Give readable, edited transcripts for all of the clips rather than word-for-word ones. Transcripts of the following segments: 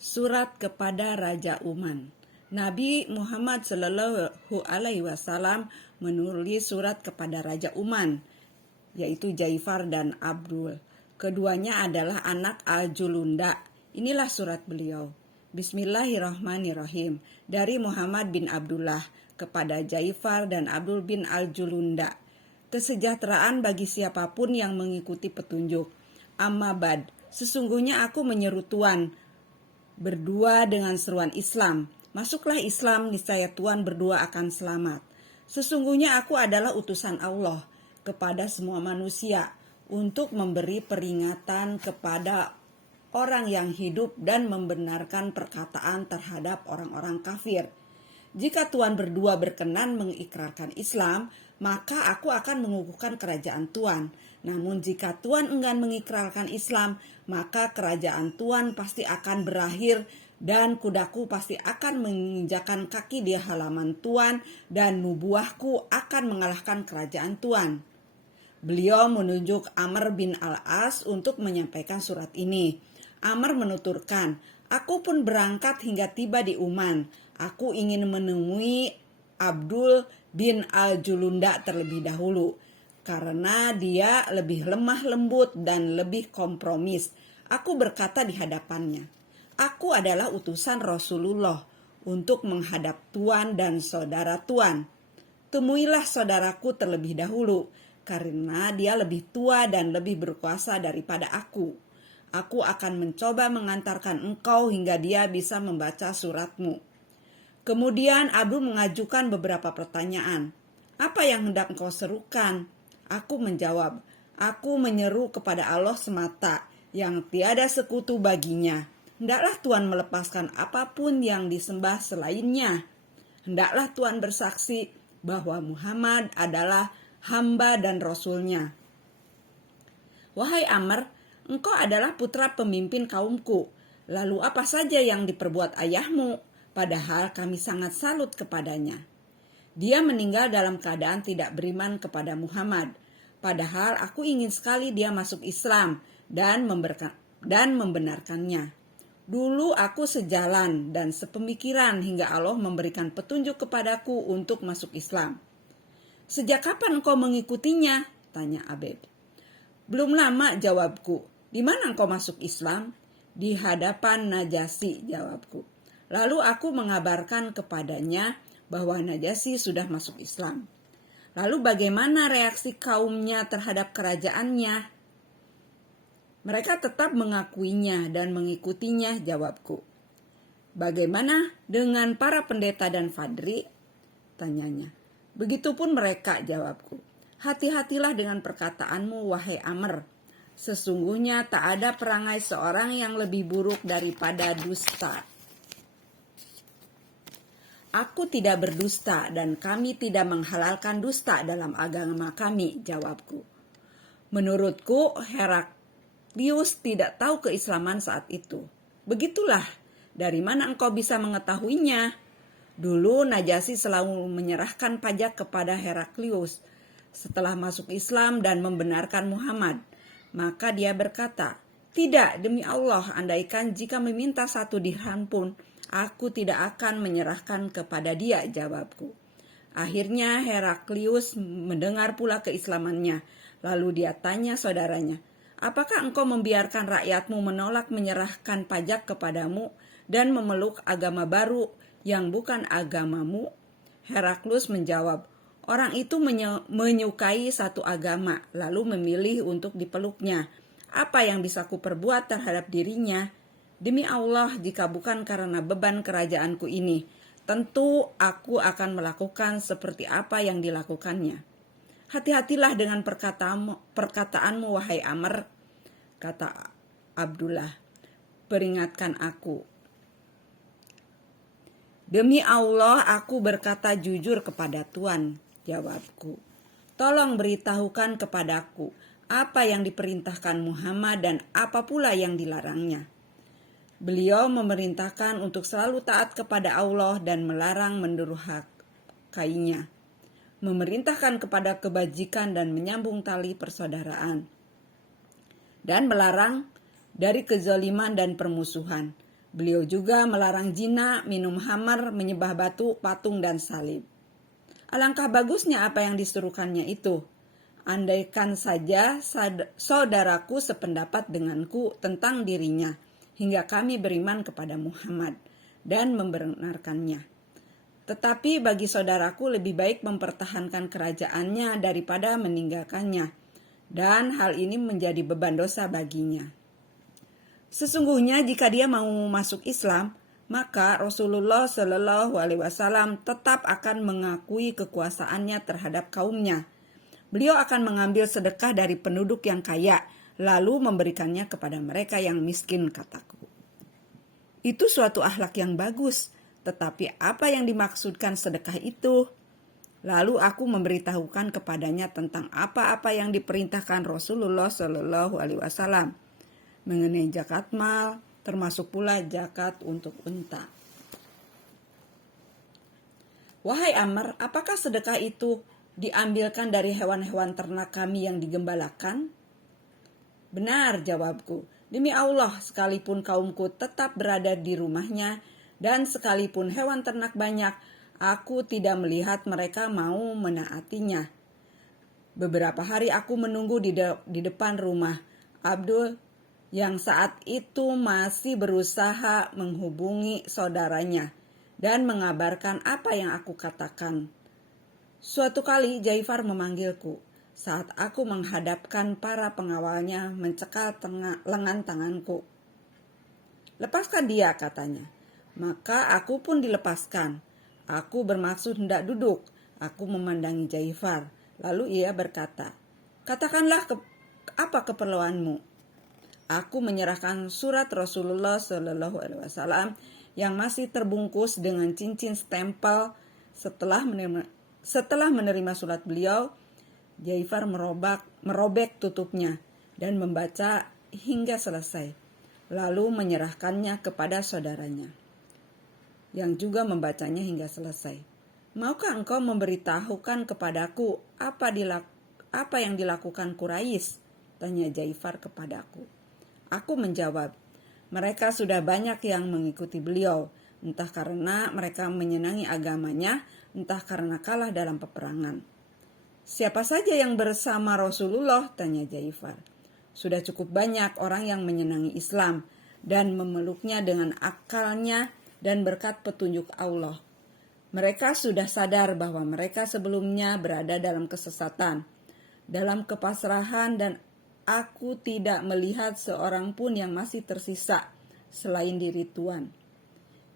Surat kepada Raja Uman. Nabi Muhammad Shallallahu Alaihi Wasallam menulis surat kepada Raja Uman, yaitu Jaifar dan Abdul. Keduanya adalah anak Al-Julunda. Inilah surat beliau. Bismillahirrahmanirrahim. Dari Muhammad bin Abdullah kepada Jaifar dan Abdul bin Al-Julunda. Kesejahteraan bagi siapapun yang mengikuti petunjuk. Amma bad, sesungguhnya aku menyeru Tuhan berdua dengan seruan Islam. Masuklah Islam, niscaya Tuhan berdua akan selamat. Sesungguhnya aku adalah utusan Allah kepada semua manusia untuk memberi peringatan kepada orang yang hidup dan membenarkan perkataan terhadap orang-orang kafir. Jika Tuhan berdua berkenan mengikrarkan Islam, maka aku akan mengukuhkan kerajaan Tuhan. Namun jika Tuhan enggan mengikrarkan Islam, maka kerajaan Tuhan pasti akan berakhir dan kudaku pasti akan menginjakan kaki di halaman Tuhan dan nubuahku akan mengalahkan kerajaan Tuhan. Beliau menunjuk Amr bin Al-As untuk menyampaikan surat ini. Amr menuturkan, aku pun berangkat hingga tiba di Uman. Aku ingin menemui Abdul bin Al-Julunda terlebih dahulu, karena dia lebih lemah lembut dan lebih kompromis. Aku berkata di hadapannya, aku adalah utusan Rasulullah untuk menghadap Tuan dan saudara Tuan. Temuilah saudaraku terlebih dahulu, karena dia lebih tua dan lebih berkuasa daripada aku. Aku akan mencoba mengantarkan engkau hingga dia bisa membaca suratmu. Kemudian Abdul mengajukan beberapa pertanyaan. Apa yang hendak engkau serukan? Aku menjawab, aku menyeru kepada Allah semata yang tiada sekutu baginya. Hendaklah Tuhan melepaskan apapun yang disembah selainnya. Hendaklah Tuhan bersaksi bahwa Muhammad adalah hamba dan rasulnya. Wahai Amr, engkau adalah putra pemimpin kaumku. Lalu apa saja yang diperbuat ayahmu? Padahal kami sangat salut kepadanya. Dia meninggal dalam keadaan tidak beriman kepada Muhammad. Padahal aku ingin sekali dia masuk Islam dan membenarkannya. Dulu aku sejalan dan sepemikiran hingga Allah memberikan petunjuk kepadaku untuk masuk Islam. Sejak kapan engkau mengikutinya? Tanya Abed. Belum lama, jawabku. Di mana engkau masuk Islam? Di hadapan Najasyi, jawabku. Lalu aku mengabarkan kepadanya bahwa Najasyi sudah masuk Islam. Lalu bagaimana reaksi kaumnya terhadap kerajaannya? Mereka tetap mengakuinya dan mengikutinya, jawabku. Bagaimana dengan para pendeta dan fadri? Tanyanya. Begitupun mereka, jawabku. Hati-hatilah dengan perkataanmu, wahai Amr. Sesungguhnya tak ada perangai seorang yang lebih buruk daripada dusta. Aku tidak berdusta dan kami tidak menghalalkan dusta dalam agama kami, jawabku. Menurutku, Heraklius tidak tahu keislaman saat itu. Begitulah, dari mana engkau bisa mengetahuinya? Dulu Najasyi selalu menyerahkan pajak kepada Heraklius. Setelah masuk Islam dan membenarkan Muhammad, maka dia berkata, tidak, demi Allah, andaikan jika meminta 1 dirham pun, aku tidak akan menyerahkan kepada dia, jawabku. Akhirnya Heraklius mendengar pula keislamannya. Lalu dia tanya saudaranya, apakah engkau membiarkan rakyatmu menolak menyerahkan pajak kepadamu dan memeluk agama baru yang bukan agamamu? Heraklius menjawab, orang itu menyukai satu agama, lalu memilih untuk dipeluknya. Apa yang bisa kuperbuat terhadap dirinya? Demi Allah, jika bukan karena beban kerajaanku ini, tentu aku akan melakukan seperti apa yang dilakukannya. Hati-hatilah dengan perkataanmu, wahai Amr, kata Abdullah. Peringatkan aku. Demi Allah, aku berkata jujur kepada Tuhan, jawabku. Tolong beritahukan kepadaku apa yang diperintahkan Muhammad dan apa pula yang dilarangnya. Beliau memerintahkan untuk selalu taat kepada Allah dan melarang mendurhakainya. Memerintahkan kepada kebajikan dan menyambung tali persaudaraan. Dan melarang dari kezaliman dan permusuhan. Beliau juga melarang zina, minum khamar, menyembah batu, patung, dan salib. Alangkah bagusnya apa yang disuruhkannya itu. Andaikan saja saudaraku sependapat denganku tentang dirinya, hingga kami beriman kepada Muhammad dan membenarkannya. Tetapi bagi saudaraku lebih baik mempertahankan kerajaannya daripada meninggalkannya, dan hal ini menjadi beban dosa baginya. Sesungguhnya jika dia mau masuk Islam, maka Rasulullah Shallallahu Alaihi Wasallam tetap akan mengakui kekuasaannya terhadap kaumnya. Beliau akan mengambil sedekah dari penduduk yang kaya, lalu memberikannya kepada mereka yang miskin, kataku. Itu suatu akhlak yang bagus, tetapi apa yang dimaksudkan sedekah itu? Lalu aku memberitahukan kepadanya tentang apa-apa yang diperintahkan Rasulullah Shallallahu Alaihi Wasallam mengenai zakat mal, termasuk pula zakat untuk unta. Wahai Amr, apakah sedekah itu diambilkan dari hewan-hewan ternak kami yang digembalakan? Benar, jawabku. Demi Allah, sekalipun kaumku tetap berada di rumahnya, dan sekalipun hewan ternak banyak, aku tidak melihat mereka mau menaatinya. Beberapa hari aku menunggu di depan rumah Abdul, yang saat itu masih berusaha menghubungi saudaranya dan mengabarkan apa yang aku katakan. Suatu kali Jaifar memanggilku. Saat aku menghadapkan para pengawalnya mencekal lengan tanganku. Lepaskan dia, katanya. Maka aku pun dilepaskan. Aku bermaksud hendak duduk. Aku memandangi Jaifar. Lalu ia berkata, katakanlah apa keperluanmu. Aku menyerahkan surat Rasulullah Shallallahu Alaihi Wasallam yang masih terbungkus dengan cincin stempel. Setelah menerima surat beliau, Jaifar merobek tutupnya dan membaca hingga selesai, lalu menyerahkannya kepada saudaranya, yang juga membacanya hingga selesai. Maukah engkau memberitahukan kepadaku apa yang dilakukan Quraisy? Tanya Jaifar kepadaku. Aku menjawab, mereka sudah banyak yang mengikuti beliau, entah karena mereka menyenangi agamanya, entah karena kalah dalam peperangan. Siapa saja yang bersama Rasulullah? Tanya Jaifar. Sudah cukup banyak orang yang menyenangi Islam dan memeluknya dengan akalnya dan berkat petunjuk Allah. Mereka sudah sadar bahwa mereka sebelumnya berada dalam kesesatan, dalam kepasrahan, dan aku tidak melihat seorang pun yang masih tersisa selain diri Tuan.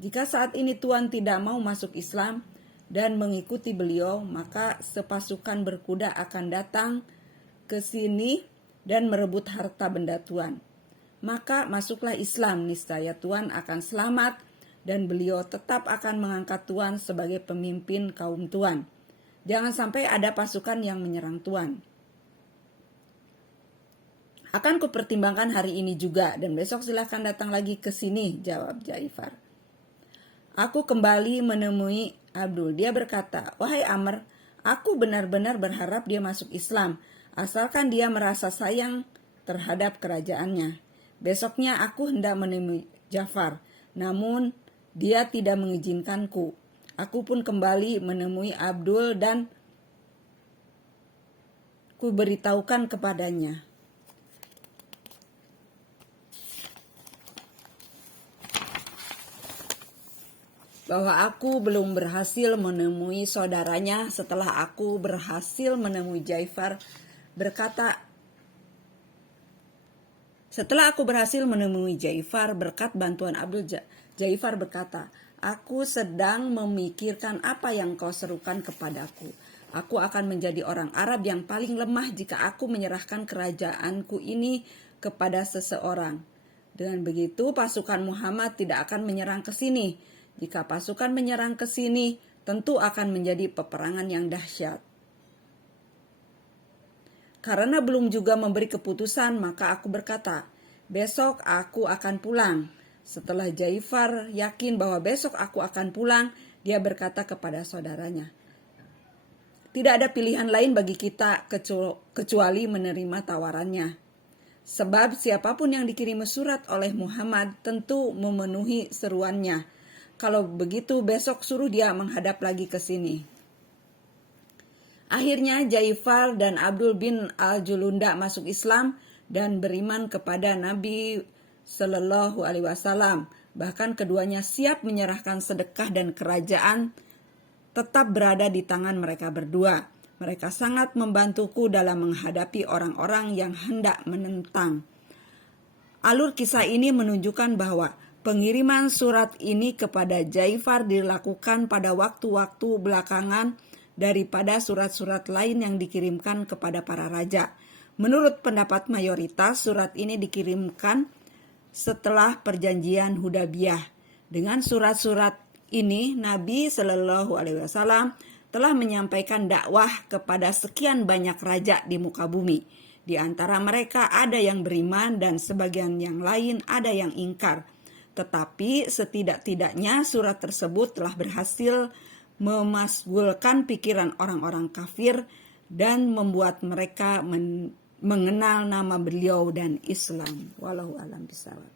Jika saat ini Tuan tidak mau masuk Islam dan mengikuti beliau, maka sepasukan berkuda akan datang ke sini dan merebut harta benda Tuan. Maka masuklah Islam, niscaya Tuan akan selamat dan beliau tetap akan mengangkat Tuan sebagai pemimpin kaum Tuan. Jangan sampai ada pasukan yang menyerang Tuan. Akan kupertimbangkan hari ini juga dan besok silahkan datang lagi ke sini, jawab Jaifar. Aku kembali menemui Abdul. Dia berkata, wahai Amr, aku benar-benar berharap dia masuk Islam, asalkan dia merasa sayang terhadap kerajaannya. Besoknya aku hendak menemui Ja'far, namun dia tidak mengizinkanku. Aku pun kembali menemui Abdul dan ku beritahukan kepadanya bahwa aku belum berhasil menemui saudaranya. Setelah aku berhasil menemui Jaifar berkat bantuan Abdul, Jaifar berkata, aku sedang memikirkan apa yang kau serukan kepadaku. Aku akan menjadi orang Arab yang paling lemah jika aku menyerahkan kerajaanku ini kepada seseorang. Dengan begitu pasukan Muhammad tidak akan menyerang ke sini. Jika pasukan menyerang ke sini, tentu akan menjadi peperangan yang dahsyat. Karena belum juga memberi keputusan, maka aku berkata, besok aku akan pulang. Setelah Jaifar yakin bahwa besok aku akan pulang, dia berkata kepada saudaranya, tidak ada pilihan lain bagi kita kecuali menerima tawarannya. Sebab siapapun yang dikirimi surat oleh Muhammad tentu memenuhi seruannya. Kalau begitu besok suruh dia menghadap lagi ke sini. Akhirnya Jaifar dan Abdul bin Al-Julunda masuk Islam dan beriman kepada Nabi Shallallahu Alaihi Wasallam. Bahkan keduanya siap menyerahkan sedekah dan kerajaan tetap berada di tangan mereka berdua. Mereka sangat membantuku dalam menghadapi orang-orang yang hendak menentang. Alur kisah ini menunjukkan bahwa pengiriman surat ini kepada Jaifar dilakukan pada waktu-waktu belakangan daripada surat-surat lain yang dikirimkan kepada para raja. Menurut pendapat mayoritas, surat ini dikirimkan setelah perjanjian Hudaybiyah. Dengan surat-surat ini, Nabi Shallallahu Alaihi Wasallam telah menyampaikan dakwah kepada sekian banyak raja di muka bumi. Di antara mereka ada yang beriman dan sebagian yang lain ada yang ingkar. Tetapi setidak-tidaknya surat tersebut telah berhasil memasgulkan pikiran orang-orang kafir dan membuat mereka mengenal nama beliau dan Islam. Wallahu a'lam bishawab.